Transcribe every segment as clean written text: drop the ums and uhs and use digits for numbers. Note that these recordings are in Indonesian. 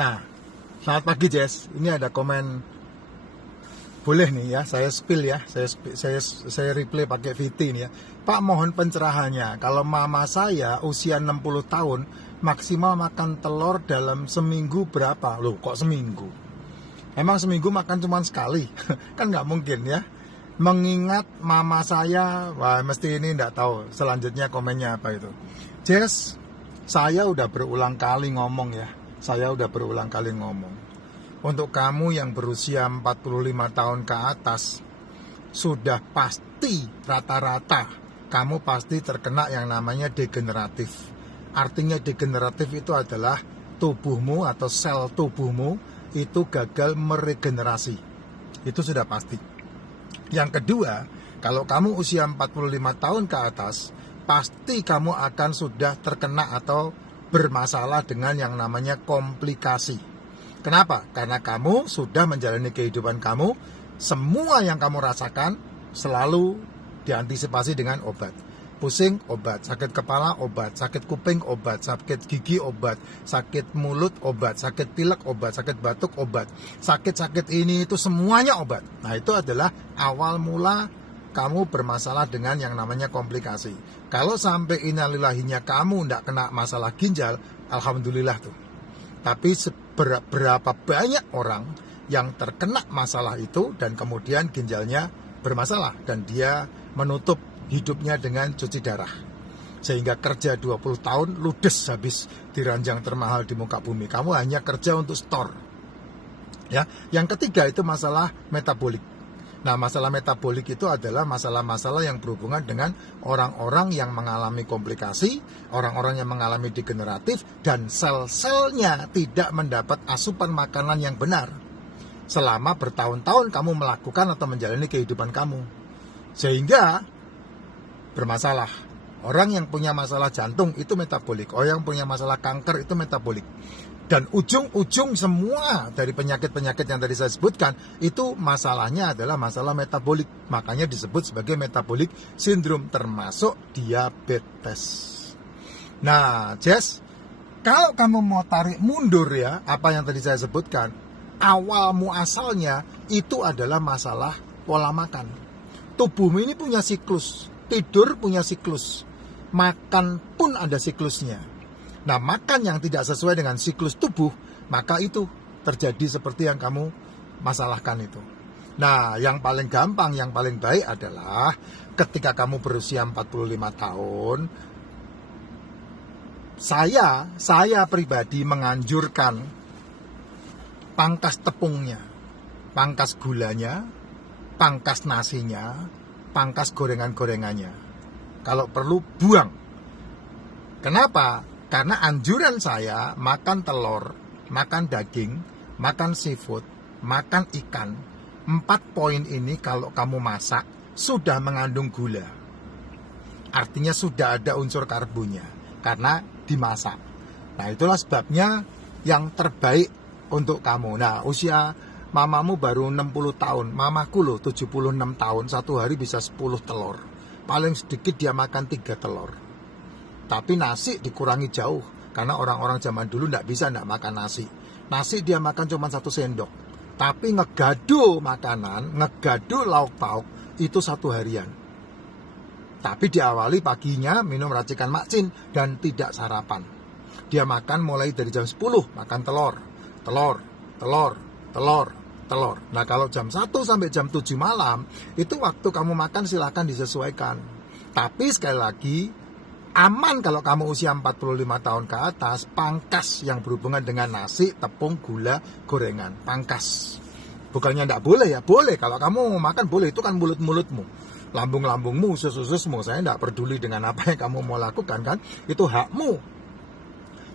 Nah, selamat pagi Jess. Ini ada komen, boleh nih ya, saya spill ya, saya replay pakai VT nih ya. Pak, mohon pencerahannya. Kalau mama saya usia 60 tahun, maksimal makan telur dalam seminggu berapa? Loh, kok seminggu? Emang seminggu makan cuma sekali? Kan nggak mungkin ya. Mengingat mama saya, wah mesti ini nggak tahu selanjutnya komennya apa itu. Jess, saya udah berulang kali ngomong ya. Untuk kamu yang berusia 45 tahun ke atas, sudah pasti rata-rata kamu pasti terkena yang namanya degeneratif. Artinya degeneratif itu adalah tubuhmu atau sel tubuhmu itu gagal meregenerasi. Itu sudah pasti. Yang kedua, kalau kamu usia 45 tahun ke atas, pasti kamu akan sudah terkena atau bermasalah dengan yang namanya komplikasi. Kenapa? Karena kamu sudah menjalani kehidupan kamu, semua yang kamu rasakan selalu diantisipasi dengan obat. Pusing, obat. Sakit kepala, obat. Sakit kuping, obat. Sakit gigi, obat. Sakit mulut, obat. Sakit pilek, obat. Sakit batuk, obat. Sakit-sakit ini itu semuanya obat. Nah, itu adalah awal mula kamu bermasalah dengan yang namanya komplikasi. Kalau sampai innalillahinya kamu tidak kena masalah ginjal, alhamdulillah tuh. Tapi berapa banyak orang yang terkena masalah itu dan kemudian ginjalnya bermasalah dan dia menutup hidupnya dengan cuci darah. Sehingga kerja 20 tahun ludes habis di ranjang termahal di muka bumi. Kamu hanya kerja untuk store. Ya, yang ketiga itu masalah metabolik. Nah, masalah metabolik itu adalah masalah-masalah yang berhubungan dengan orang-orang yang mengalami komplikasi, orang-orang yang mengalami degeneratif, dan sel-selnya tidak mendapat asupan makanan yang benar. Selama bertahun-tahun kamu melakukan atau menjalani kehidupan kamu. Sehingga bermasalah. Orang yang punya masalah jantung itu metabolik. Orang yang punya masalah kanker itu metabolik. Dan ujung-ujung semua dari penyakit-penyakit yang tadi saya sebutkan, itu masalahnya adalah masalah metabolik. Makanya disebut sebagai metabolic syndrome, termasuk diabetes. Nah, Jess, kalau kamu mau tarik mundur ya, apa yang tadi saya sebutkan, awal muasalnya itu adalah masalah pola makan. Tubuhmu ini punya siklus, tidur punya siklus, makan pun ada siklusnya. Nah, makan yang tidak sesuai dengan siklus tubuh, maka itu terjadi seperti yang kamu masalahkan itu. Nah, yang paling gampang, yang paling baik adalah ketika kamu berusia 45 tahun, saya pribadi menganjurkan pangkas tepungnya, pangkas gulanya, pangkas nasinya, pangkas gorengan-gorengannya. Kalau perlu buang. Kenapa? Karena anjuran saya makan telur, makan daging, makan seafood, makan ikan. 4 poin ini kalau kamu masak sudah mengandung gula. Artinya sudah ada unsur karbonnya karena dimasak. Nah, itulah sebabnya yang terbaik untuk kamu. Nah, usia mamamu baru 60 tahun, mamaku loh 76 tahun, satu hari bisa 10 telur. Paling sedikit dia makan 3 telur. Tapi nasi dikurangi jauh, karena orang-orang zaman dulu tidak makan nasi. Nasi dia makan cuma 1 sendok. Tapi ngegado makanan, ngegado lauk pauk, itu 1 harian. Tapi diawali paginya minum racikan makcin dan tidak sarapan. Dia makan mulai dari jam 10, makan telur. Nah, kalau jam 1 sampai jam 7 malam, itu waktu kamu makan silahkan disesuaikan. Tapi sekali lagi, aman kalau kamu usia 45 tahun ke atas, pangkas yang berhubungan dengan nasi, tepung, gula, gorengan. Pangkas. Bukannya tidak boleh ya, boleh. Kalau kamu mau makan boleh, itu kan mulut-mulutmu. Lambung-lambungmu, usus-ususmu. Saya tidak peduli dengan apa yang kamu mau lakukan kan. Itu hakmu.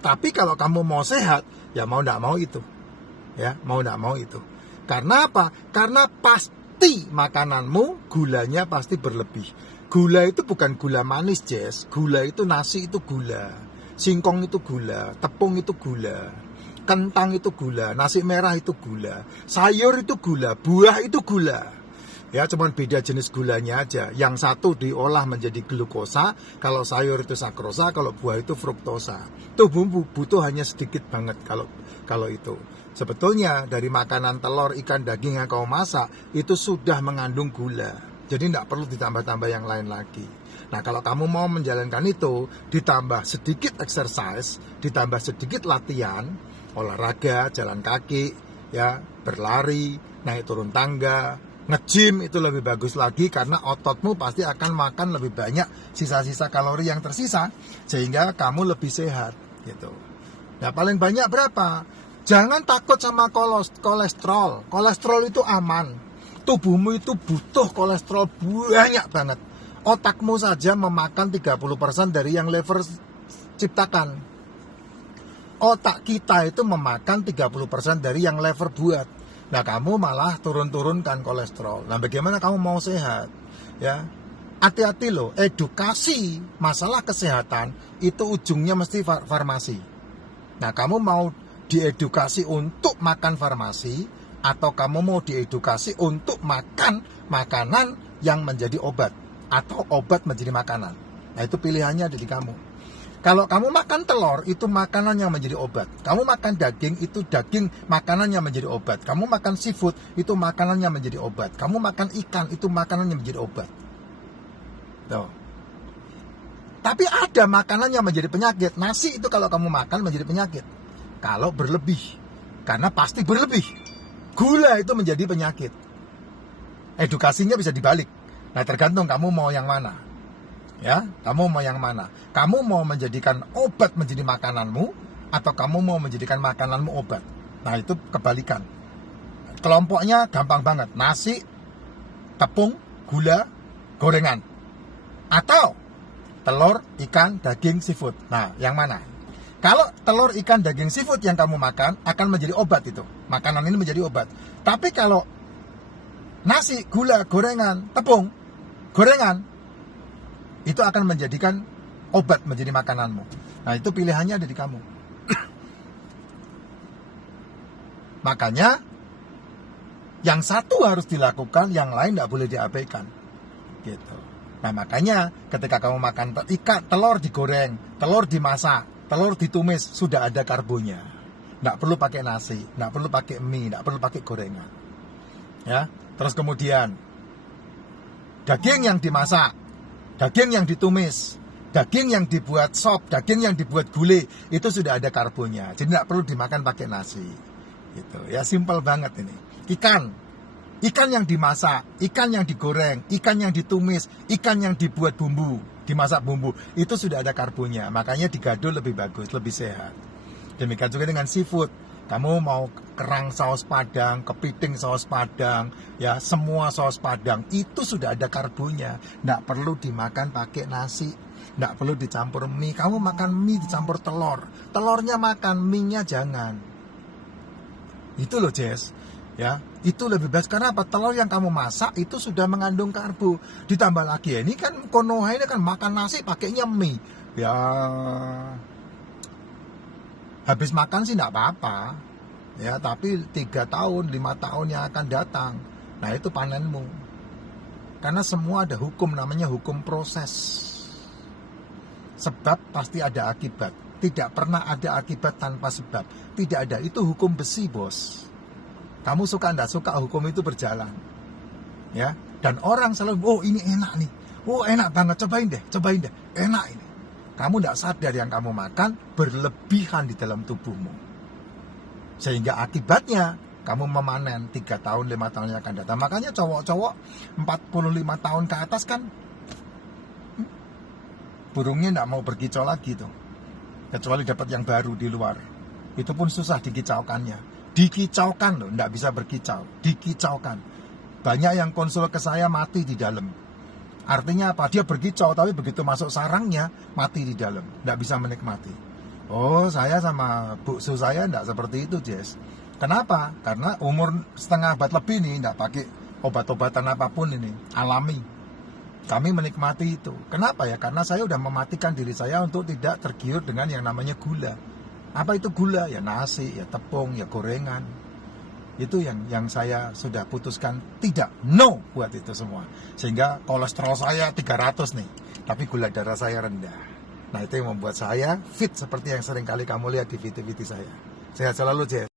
Tapi kalau kamu mau sehat, ya mau tidak mau itu. Ya, mau tidak mau itu. Karena apa? Karena pasti makananmu, gulanya pasti berlebih. Gula itu bukan gula manis, Jess. Gula itu nasi itu gula. Singkong itu gula. Tepung itu gula. Kentang itu gula. Nasi merah itu gula. Sayur itu gula. Buah itu gula. Ya, cuman beda jenis gulanya aja. Yang satu diolah menjadi glukosa, kalau sayur itu sakrosa, kalau buah itu fruktosa. Tubuh butuh hanya sedikit banget kalau itu. Sebetulnya dari makanan telur, ikan, daging yang kau masak itu sudah mengandung gula. Jadi tidak perlu ditambah-tambah yang lain lagi. Nah, kalau kamu mau menjalankan itu, ditambah sedikit exercise, ditambah sedikit latihan, olahraga, jalan kaki, ya, berlari, naik turun tangga, nge-gym itu lebih bagus lagi karena ototmu pasti akan makan lebih banyak sisa-sisa kalori yang tersisa sehingga kamu lebih sehat gitu. Nah, paling banyak berapa? Jangan takut sama kolesterol. Kolesterol itu aman. Tubuhmu itu butuh kolesterol banyak banget. Otakmu saja memakan 30% dari yang liver ciptakan. Otak kita itu memakan 30% dari yang liver buat. Nah, kamu malah turun-turunkan kolesterol. Nah, bagaimana kamu mau sehat? Ya, hati-hati loh. Edukasi masalah kesehatan itu ujungnya mesti farmasi. Nah, kamu mau diedukasi untuk makan farmasi atau kamu mau diedukasi untuk makan makanan yang menjadi obat atau obat menjadi makanan. Nah, itu pilihannya ada di kamu. Kalau kamu makan telur, itu makanan yang menjadi obat. Kamu makan daging, itu daging makanan yang menjadi obat. Kamu makan seafood, itu makanan yang menjadi obat. Kamu makan ikan, itu makanan yang menjadi obat. Tuh. Tapi ada makanan yang menjadi penyakit. Nasi itu kalau kamu makan menjadi penyakit. Kalau berlebih. Karena pasti berlebih. Gula itu menjadi penyakit. Edukasinya bisa dibalik. Nah, tergantung kamu mau yang mana. Ya, kamu mau yang mana? Kamu mau menjadikan obat menjadi makananmu atau kamu mau menjadikan makananmu obat? Nah, itu kebalikan. Kelompoknya gampang banget. Nasi, tepung, gula, gorengan. Atau telur, ikan, daging, seafood. Nah, yang mana? Kalau telur, ikan, daging, seafood yang kamu makan akan menjadi obat itu. Makanan ini menjadi obat. Tapi kalau nasi, gula, gorengan, tepung, gorengan, itu akan menjadikan obat menjadi makananmu. Nah, itu pilihannya ada di kamu. Makanya, yang satu harus dilakukan, yang lain tidak boleh diabaikan. Gitu. Nah, makanya ketika kamu makan ikan, telur digoreng, telur dimasak, telur ditumis, sudah ada karbonnya. Tidak perlu pakai nasi, tidak perlu pakai mie, tidak perlu pakai gorengan. Ya, terus kemudian daging yang dimasak, daging yang ditumis, daging yang dibuat sop, daging yang dibuat gulai, itu sudah ada karbonnya. Jadi tidak perlu dimakan pakai nasi. Gitu. Ya, simpel banget ini. Ikan yang dimasak, ikan yang digoreng, ikan yang ditumis, ikan yang dibuat bumbu, dimasak bumbu, itu sudah ada karbonnya. Makanya digado lebih bagus, lebih sehat. Demikian juga dengan seafood. Kamu mau kerang saus padang, kepiting saus padang, ya semua saus padang, itu sudah ada karbonnya. Nggak perlu dimakan pakai nasi, nggak perlu dicampur mie. Kamu makan mie dicampur telur, telurnya makan, mie-nya jangan. Itu loh, Jess. Ya, itu lebih baik karena apa? Telur yang kamu masak itu sudah mengandung karbo. Ditambah lagi ya, ini kan Konoha ini kan makan nasi pakainya mie. Ya, habis makan sih enggak apa-apa. Ya, tapi 3 tahun, 5 tahun yang akan datang. Nah, itu panenmu. Karena semua ada hukum, namanya hukum proses. Sebab pasti ada akibat. Tidak pernah ada akibat tanpa sebab. Tidak ada, itu hukum besi, bos. Kamu suka enggak suka hukum itu berjalan. Ya, dan orang selalu, oh ini enak nih. Oh enak banget, cobain deh. Enak ini. Kamu enggak sadar yang kamu makan berlebihan di dalam tubuhmu. Sehingga akibatnya kamu memanen 3 tahun, 5 tahun yang akan datang. Makanya cowok-cowok 45 tahun ke atas kan burungnya enggak mau berkicau lagi tuh. Kecuali dapat yang baru di luar. Itu pun susah dikicaukannya. Dikicaukan loh, enggak bisa berkicau. Dikicaukan. Banyak yang konsul ke saya mati di dalam. Artinya apa? Dia berkicau, tapi begitu masuk sarangnya, mati di dalam. Enggak bisa menikmati. Oh, saya sama buksu saya enggak seperti itu, Jess. Kenapa? Karena umur setengah abad lebih nih, enggak pakai obat-obatan apapun ini. Alami. Kami menikmati itu. Kenapa ya? Karena saya udah mematikan diri saya untuk tidak tergiur dengan yang namanya gula. Apa itu gula? Ya nasi, ya tepung, ya gorengan. Itu yang saya sudah putuskan tidak, no buat itu semua. Sehingga kolesterol saya 300 nih, tapi gula darah saya rendah. Nah itu yang membuat saya fit seperti yang sering kali kamu lihat di video-video saya. Sehat selalu, Jeff.